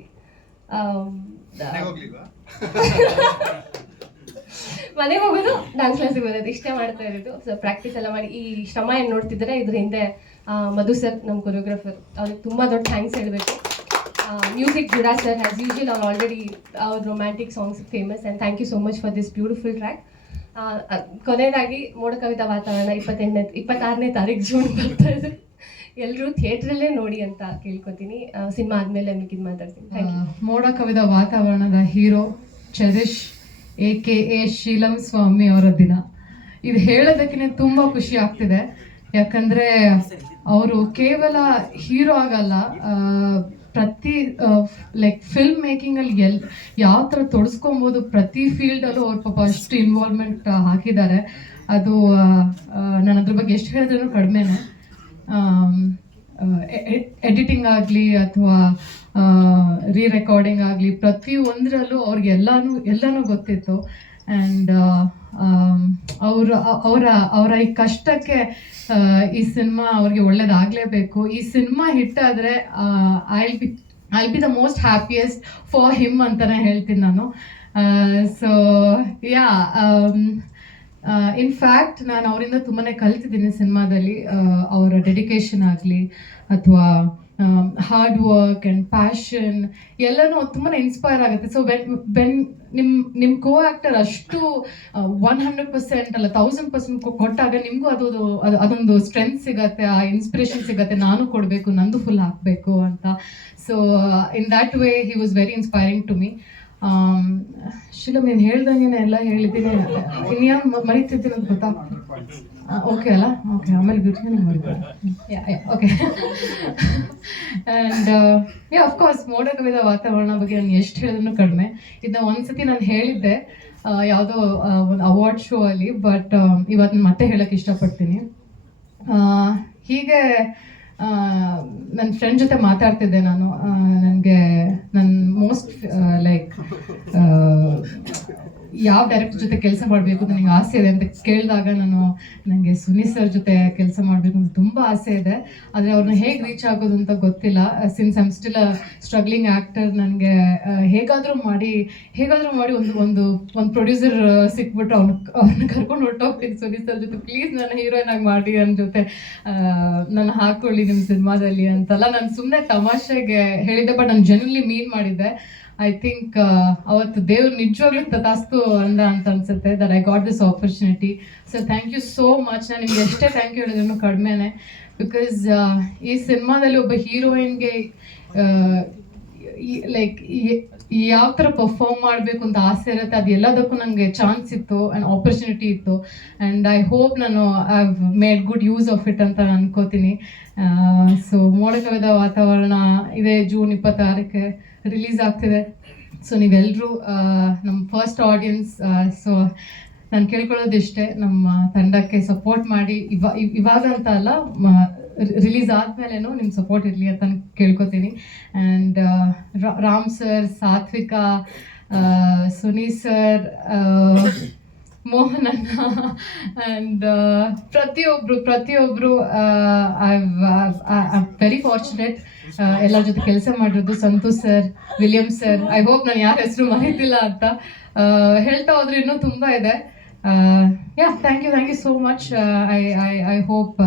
ಮನೆಗೆ ಹೋಗೋದು, ಡ್ಯಾನ್ಸ್ ಕ್ಲಾಸಿಗೆ ಬರೋದು, ಇಷ್ಟೇ ಮಾಡ್ತಾ ಇರೋದು. ಸೊ ಪ್ರಾಕ್ಟೀಸ್ ಎಲ್ಲ ಮಾಡಿ ಈ ಶ್ರಮ ಏನು ನೋಡ್ತಿದ್ದಾರೆ ಇದ್ರ ಹಿಂದೆ ಮಧು ಸರ್ ನಮ್ಮ ಕೊರಿಯೋಗ್ರಾಫರ್, ಅವ್ರಿಗೆ ತುಂಬ ದೊಡ್ಡ ಥ್ಯಾಂಕ್ಸ್ ಹೇಳಬೇಕು. Music Judah sir, as usual ಅವ್ರು ಆಲ್ರೆಡಿ ಅವ್ರ romantic songs famous. And thank you so much for this beautiful track. ಕೊನೆಯದಾಗಿ ಮೋಡ ಕವಿತಾ ವಾತಾವರಣ 26ನೇ ತಾರೀಕು ಜೂನ್ ಬರ್ತಾ ಇದೆ. ಎಲ್ಲರೂ ಥಿಯೇಟ್ರಲ್ಲೇ ನೋಡಿ ಅಂತ ಕೇಳ್ಕೊತೀನಿ. ಸಿನಿಮಾ ಆದಮೇಲೆ ಮಿಕ್ಕಿದ್ದು ಮಾತಾಡ್ತೀನಿ. Thank you. ಮೋಡ ಕವಿದ ವಾತಾವರಣದ ಹೀರೋ ಚರಿಷ್ AKA ಶೀಲಂ ಸ್ವಾಮಿ ಅವರ ದಿನ. ಇದು ಹೇಳೋದಕ್ಕೆ ತುಂಬ ಖುಷಿ ಆಗ್ತಿದೆ. ಯಾಕಂದರೆ ಅವರು ಕೇವಲ ಹೀರೋ ಆಗಲ್ಲ, ಪ್ರತಿ ಲೈಕ್ ಫಿಲ್ಮ್ ಮೇಕಿಂಗಲ್ಲಿ ಯಾವ ಥರ ತೊಡಸ್ಕೊಬೋದು ಪ್ರತಿ ಫೀಲ್ಡಲ್ಲೂ ಅವ್ರ ಪಾಪ ಅಷ್ಟು ಇನ್ವಾಲ್ವ್ಮೆಂಟ್ ಹಾಕಿದ್ದಾರೆ. ಅದು ನಾನು ಅದ್ರ ಬಗ್ಗೆ ಎಷ್ಟು ಹೇಳಿದ್ರೂ ಕಡಿಮೆನೆ. ಎಡಿಟಿಂಗ್ ಆಗಲಿ ಅಥವಾ ರೆಕಾರ್ಡಿಂಗ್ ಆಗಲಿ ಪ್ರತಿಯೊಂದರಲ್ಲೂ ಅವ್ರಿಗೆ ಎಲ್ಲನೂ ಗೊತ್ತಿತ್ತು. ಆ್ಯಂಡ್ ಅವರ ಈ ಕಷ್ಟಕ್ಕೆ ಈ ಸಿನಿಮಾ ಅವ್ರಿಗೆ ಒಳ್ಳೇದಾಗಲೇಬೇಕು. ಈ ಸಿನಿಮಾ ಹಿಟ್ಟಾದರೆ I be the most happiest for him ಅಂತಲೇ ಹೇಳ್ತೀನಿ ನಾನು. ಸೊ ಯಾ, ಇನ್ಫ್ಯಾಕ್ಟ್ ನಾನು ಅವರಿಂದ ತುಂಬಾ ಕಲ್ತಿದ್ದೀನಿ ಸಿನಿಮಾದಲ್ಲಿ. ಅವರ ಡೆಡಿಕೇಶನ್ ಆಗಲಿ ಅಥವಾ ಹಾರ್ಡ್ ವರ್ಕ್ ಆ್ಯಂಡ್ ಪ್ಯಾಷನ್ ಎಲ್ಲನೂ ತುಂಬಾ ಇನ್ಸ್ಪೈರ್ ಆಗುತ್ತೆ. ಸೊ ವೆನ್ ನಿಮ್ಮ ಕೋ ಆ್ಯಕ್ಟರ್ ಅಷ್ಟು 100% ಅಲ್ಲ 1000% ಕೊಟ್ಟಾಗ ನಿಮಗೂ ಅದೊಂದು ಸ್ಟ್ರೆಂತ್ ಸಿಗತ್ತೆ, ಆ ಇನ್ಸ್ಪಿರೇಷನ್ ಸಿಗತ್ತೆ, ನಾನು ಕೊಡಬೇಕು, ನಂದು ಫುಲ್ ಹಾಕಬೇಕು ಅಂತ. So in that way he was very inspiring to me. Sheelam ನೀನು ಹೇಳ್ದಂಗೆ ಎಲ್ಲ ಹೇಳಿದ್ದೀನಿ. ಇನ್ಯಾರು ಮರಿತಿದ್ದೀನಿ ಅಂತ ಗೊತ್ತಾ? ಓಕೆ ಅಲ್ಲ? ಓಕೆ, ಆಮೇಲೆ ಬಿಟ್ಟು ಮರಿತಾರೆ. ಓಕೆ. ಆ್ಯಂಡ್ ಅಫ್ಕೋರ್ಸ್ ಮೋಡ ಕವಿದ ವಾತಾವರಣ ಬಗ್ಗೆ ನಾನು ಎಷ್ಟು ಹೇಳಿದ್ರು ಕಡಿಮೆ. ಇದನ್ನ ಒಂದ್ಸತಿ ನಾನು ಹೇಳಿದ್ದೆ ಯಾವುದೋ ಒಂದು ಅವಾರ್ಡ್ ಶೋ ಅಲ್ಲಿ. ಬಟ್ ಇವತ್ತು ಮತ್ತೆ ಹೇಳೋಕ್ಕೆ ಇಷ್ಟಪಡ್ತೀನಿ. ಹೀಗೆ ನನ್ನ ಫ್ರೆಂಡ್ ಜೊತೆ ಮಾತಾಡ್ತಿದ್ದೆ ನಾನು. ನನಗೆ ನನ್ನ ಮೋಸ್ಟ್ ಲೈಕ್ ಯಾವ ಡೈರೆಕ್ಟರ್ ಜೊತೆ ಕೆಲಸ ಮಾಡಬೇಕು ನನಗೆ ಆಸೆ ಇದೆ ಅಂತ ಕೇಳಿದಾಗ ನನಗೆ ಸುನಿ ಸರ್ ಜೊತೆ ಕೆಲಸ ಮಾಡಬೇಕು ಅಂತ ತುಂಬ ಆಸೆ ಇದೆ. ಆದರೆ ಅವ್ರನ್ನ ಹೇಗೆ ರೀಚ್ ಆಗೋದು ಅಂತ ಗೊತ್ತಿಲ್ಲ. Since I'm still a struggling actor, ನನಗೆ ಹೇಗಾದರೂ ಮಾಡಿ ಒಂದು ಪ್ರೊಡ್ಯೂಸರ್ ಸಿಕ್ಬಿಟ್ರೆ ಅವ್ರನ್ನ ಕರ್ಕೊಂಡು ಹೊರಟೋಗ್ತೀನಿ ಸುನಿ ಸರ್ ಜೊತೆ, ಪ್ಲೀಸ್ ನನ್ನ ಹೀರೋಯಿನ್ ಆಗಿ ಮಾಡಿ ನನ್ನ ಜೊತೆ ನಾನು ಹಾಕೊಳ್ಳಿ ನಿಮ್ಮ ಸಿನಿಮಾದಲ್ಲಿ ಅಂತಲ್ಲ. ನಾನು ಸುಮ್ಮನೆ ತಮಾಷೆಗೆ ಹೇಳಿದ್ದೆ, ಬಟ್ ನಾನು ಜೆನ್ಯೂನ್ಲಿ ಮೀನ್ ಮಾಡಿದ್ದೆ. ಐ ಥಿಂಕ್ ಅವತ್ತು ದೇವ್ರು ನಿಜವಾಗ್ಲೂ ತಥಾಸ್ತು ಅಂತ ಅನ್ಸುತ್ತೆ that I got this opportunity. So thank you so much. ನಾನು ನಿಮ್ಗೆ ಎಷ್ಟೇ ಥ್ಯಾಂಕ್ ಯು ಹೇಳಿದ್ರು ಕಡಿಮೆನೆ. ಬಿಕಾಸ್ ಈ ಸಿನಿಮಾದಲ್ಲಿ ಒಬ್ಬ ಹೀರೋಯಿನ್ಗೆ ಲೈಕ್ ಯಾವ ಥರ ಪರ್ಫಾರ್ಮ್ ಮಾಡಬೇಕು ಅಂತ ಆಸೆ ಇರುತ್ತೆ, ಅದು ಎಲ್ಲದಕ್ಕೂ ನನಗೆ ಚಾನ್ಸ್ ಇತ್ತು ಆ್ಯಂಡ್ ಆಪರ್ಚುನಿಟಿ ಇತ್ತು. ಆ್ಯಂಡ್ ಐ ಹೋಪ್ ನಾನು I have made good use of it ಅಂತ ಅನ್ಕೋತೀನಿ. ಸೊ ಮೋಡ ಕವಿದ ವಾತಾವರಣ ಇದೇ ಜೂನ್ 26ಕ್ಕೆ ರಿಲೀಸ್ ಆಗ್ತಿದೆ. ಸೊ ನೀವೆಲ್ಲರೂ ನಮ್ಮ ಫಸ್ಟ್ ಆಡಿಯನ್ಸ್. ಸೊ ನಾನು ಕೇಳ್ಕೊಳ್ಳೋದಿಷ್ಟೇ, ನಮ್ಮ ತಂಡಕ್ಕೆ ಸಪೋರ್ಟ್ ಮಾಡಿ. ಇವಾಗ ಅಂತ ಅಲ್ಲ, ರಿಲೀಸ್ ಆದಮೇಲೆನೂ ನಿಮ್ಮ ಸಪೋರ್ಟ್ ಇರಲಿ ಅಂತ ಕೇಳ್ಕೊತೀನಿ. And Ram sir, Satvika, Suni sir, Mohan ಅಣ್ಣ ಆ್ಯಂಡ್ ಪ್ರತಿಯೊಬ್ಬರು ಐ ವೆರಿ ಫಾರ್ಚುನೇಟ್ ಎಲ್ಲರ ಜೊತೆ ಕೆಲಸ ಮಾಡಿರೋದು. Santosh sir, William sir, I hope ನಾನು ಯಾರ ಹೆಸರು ಮರೀತಿಲ್ಲ ಅಂತ. ಹೇಳ್ತಾ ಹೋದ್ರೆ ಇನ್ನೂ ತುಂಬ ಇದೆ. Thank you so much. I hope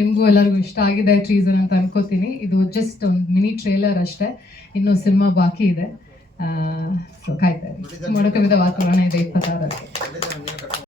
ನಿಮಗೂ ಎಲ್ಲರಿಗೂ ಇಷ್ಟ ಆಗಿದೆ ಟ್ರೀಸನ್ ಅಂತ ಅನ್ಕೋತೀನಿ. ಇದು ಜಸ್ಟ್ ಒಂದು ಮಿನಿ ಟ್ರೇಲರ್ ಅಷ್ಟೇ, ಇನ್ನೂ ಸಿನಿಮಾ ಬಾಕಿ ಇದೆ. ಸೊ ಕಾಯ್ತಾ ಇರಿ. ಮೋಡ ಕವಿದ ವಾತಾವರಣ ಇದೆ 26ಕ್ಕೆ.